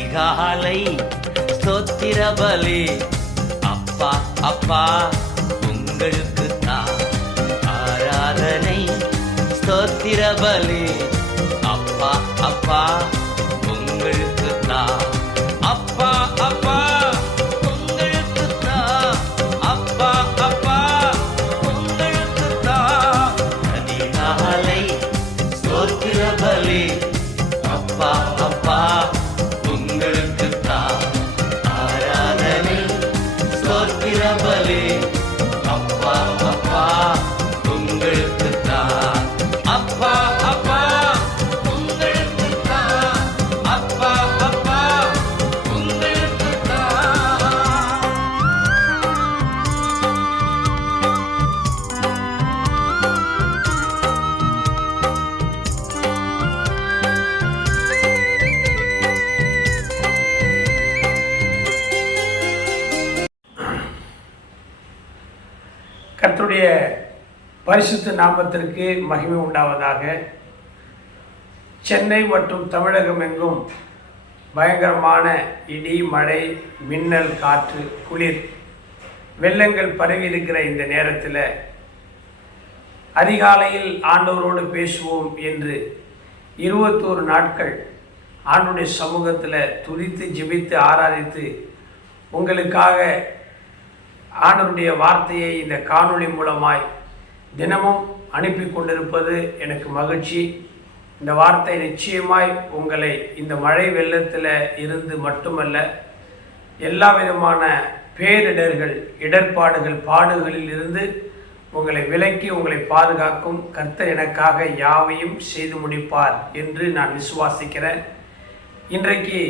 அதிகாலை ஸ்தோத்திர பலி. அப்பா அப்பா உங்களுக்கு தான் ஆராதனை. ஸ்தோத்திர பலி. அப்பா அப்பா உங்களுக்கு தான். அப்பா அப்பா உங்களுக்கு தான். அப்பா அப்பா உங்களுக்கு தான். அதிகாலை ஸ்தோத்திர பலி. அப்பா அப்பா உங்களுக்கு தான் ஆராதனை. ஸ்தோத்திர பலி. அப்பா அப்பா உங்களுக்கு தான். அப்பா அப்பா உங்களுக்கு தான். அப்பா அப்பா உங்களுக்கு தான். கர்த்தருடைய பரிசுத்த நாமத்திற்கு மகிமை உண்டாவதாக. சென்னை மற்றும் தமிழகம் எங்கும் பயங்கரமான இடி, மழை, மின்னல், காற்று, குளிர், வெள்ளங்கள் பரவி இருக்கிற இந்த நேரத்தில் அதிகாலையில் ஆண்டவரோடு பேசுவோம் என்று 21 நாட்கள் ஆண்டுடைய சமூகத்தில் துதித்து ஜெபித்து ஆராதித்து உங்களுக்காக ஆண்டவருடைய வார்த்தையை இந்த காணொளி மூலமாய் தினமும் அனுப்பி கொண்டிருப்பது எனக்கு மகிழ்ச்சி. இந்த வார்த்தை நிச்சயமாய் உங்களை இந்த மழை வெள்ளத்தில் இருந்து மட்டுமல்ல, எல்லா விதமான பேரிடர்கள், இடர்பாடுகள், பாடுகளில் இருந்து உங்களை விலக்கி உங்களை பாதுகாக்கும். கர்த்தர் எனக்காக யாவையும் செய்து முடிப்பார் என்று நான் விசுவாசிக்கிறேன். இன்றைக்கு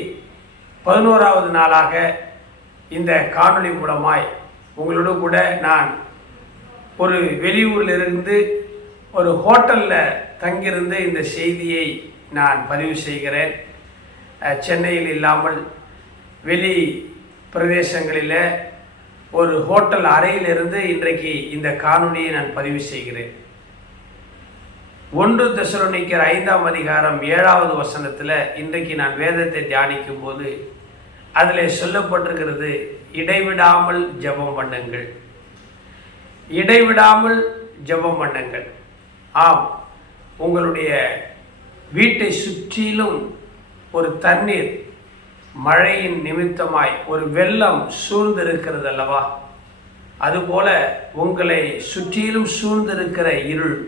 11வது நாளாக இந்த காணொளி மூலமாய் உங்களோடு கூட நான் ஒரு வெளியூரிலிருந்து ஒரு ஹோட்டலில் தங்கியிருந்து இந்த செய்தியை நான் பதிவு செய்கிறேன். சென்னையில் இல்லாமல் வெளி பிரதேசங்களில் ஒரு ஹோட்டல் அறையிலிருந்து இன்றைக்கு இந்த காணொளியை நான் பதிவு செய்கிறேன். 1 தெசலோனிக்கர் 5ஆம் அதிகாரம் 7வது வசனத்தில் இன்றைக்கு நான் வேதத்தை தியானிக்கும் போது அதில் சொல்லப்பட்டிருக்கிறது, இடைவிடாமல் ஜெபம் பண்ணுங்கள். இடைவிடாமல் ஜெபம் பண்ணுங்கள். ஆம், உங்களுடைய வீட்டை சுற்றிலும் ஒரு தண்ணீர் மழையின் நிமித்தமாய் ஒரு வெள்ளம் சூழ்ந்திருக்கிறது அல்லவா? அதுபோல உங்களை சுற்றிலும் சூழ்ந்திருக்கிற இருள்,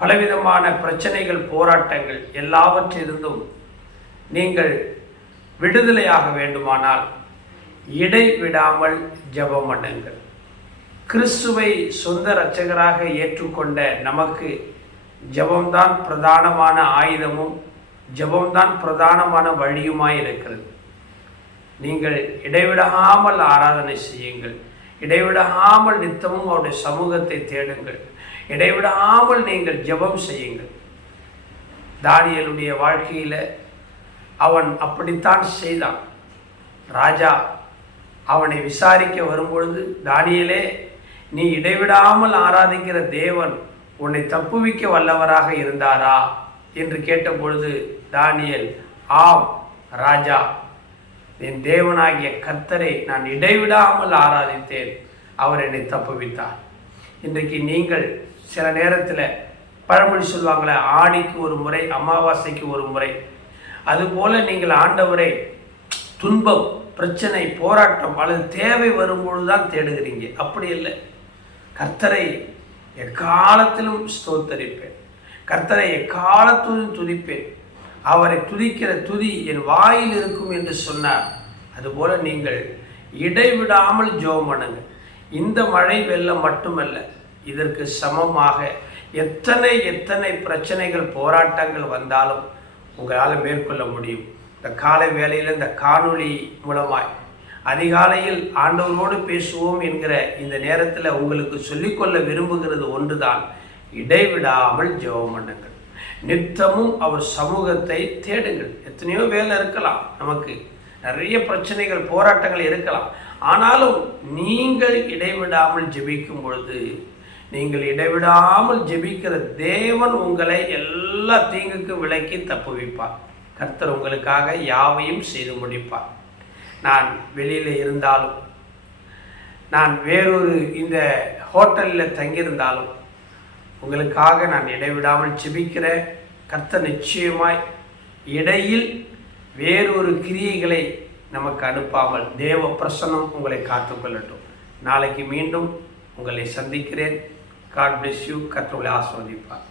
பலவிதமான பிரச்சனைகள், போராட்டங்கள் எல்லாவற்றிலிருந்தும் நீங்கள் விடுதலையாக வேண்டுமானால் இடைவிடாமல் ஜெபம் பண்ணுங்கள். கிறிஸ்துவை சொந்த இரட்சகராக ஏற்றுக்கொண்ட நமக்கு ஜெபம்தான் பிரதானமான ஆயுதமும் ஜெபம்தான் பிரதானமான வழியுமாய் இருக்கிறது. நீங்கள் இடைவிடாமல் ஆராதனை செய்யுங்கள். இடைவிடாமல் நித்தமும் அவருடைய சமூகத்தை தேடுங்கள். இடைவிடாமல் நீங்கள் ஜெபம் செய்யுங்கள். தானியேலுடைய வாழ்க்கையில் அவன் அப்படித்தான் செய்தான். ராஜா அவனை விசாரிக்க வரும்பொழுது, தானியேலே, நீ இடைவிடாமல் ஆராதிக்கிற தேவன் உன்னை தப்புவிக்க வல்லவராக இருந்தாரா என்று கேட்டபொழுது தானியேல், ஆம் ராஜா, என் தேவனாகிய கர்த்தரை நான் இடைவிடாமல் ஆராதித்தேன், அவர் என்னை தப்புவித்தார். இன்றைக்கு நீங்கள் சில நேரத்தில் பழமொழி சொல்லுவாங்களே, ஆடிக்கு ஒரு முறை, அமாவாசைக்கு ஒரு முறை, அதுபோல் நீங்கள் ஆண்டவரை துன்பம், பிரச்சனை, போராட்டம் அல்லது தேவை வரும்பொழுது தான் தேடுகிறீங்க. அப்படி இல்லை. கர்த்தரை எக்காலத்திலும் ஸ்தோத்தரிப்பேன், கர்த்தரை எக்காலத்திலும் துதிப்பேன், அவரை துதிக்கிற துதி என் வாயில் இருக்கும் என்று சொன்னார். அதுபோல் நீங்கள் இடைவிடாமல் ஜெபம் பண்ணுங்கள். இந்த மழை வெள்ளம் மட்டுமல்ல, இதற்கு சமமாக எத்தனை பிரச்சனைகள், போராட்டங்கள் வந்தாலும் உங்களால் மேற்கொள்ள முடியும். இந்த காலை வேளையில் இந்த காணொளி மூலமாய் அதிகாலையில் ஆண்டவரோடு பேசுவோம் என்கிற இந்த நேரத்தில் உங்களுக்கு சொல்லிக்கொள்ள விரும்புகிறது ஒன்றுதான், இடைவிடாமல் ஜெபம் பண்ணுங்கள். நித்தமும் அவர் சமூகத்தை தேடுங்கள். எத்தனையோ வேலை இருக்கலாம், நமக்கு நிறைய பிரச்சனைகள், போராட்டங்கள் இருக்கலாம். ஆனாலும் நீங்கள் இடைவிடாமல் ஜெபிக்கும் பொழுது, நீங்கள் இடைவிடாமல் ஜெபிக்கிற தேவன் உங்களை எல்லா தீங்குக்கும் விலக்கி தப்புவிப்பார். கர்த்தர் உங்களுக்காக யாவையும் செய்து முடிப்பார். நான் வெளியில் இருந்தாலும், நான் வேறொரு இந்த ஹோட்டலில் தங்கியிருந்தாலும் உங்களுக்காக நான் இடைவிடாமல் ஜெபிக்கிறேன். கர்த்தர் நிச்சயமாய் இடையில் வேறொரு கிரியைகளை நமக்கு அனுப்பாமல் தேவ பிரசன்னம் உங்களை காத்துக்கொள்ளட்டும். நாளைக்கு மீண்டும் உங்களை சந்திக்கிறேன். God bless you. கர்த்தர் உங்களை ஆசீர்வதிப்பார்.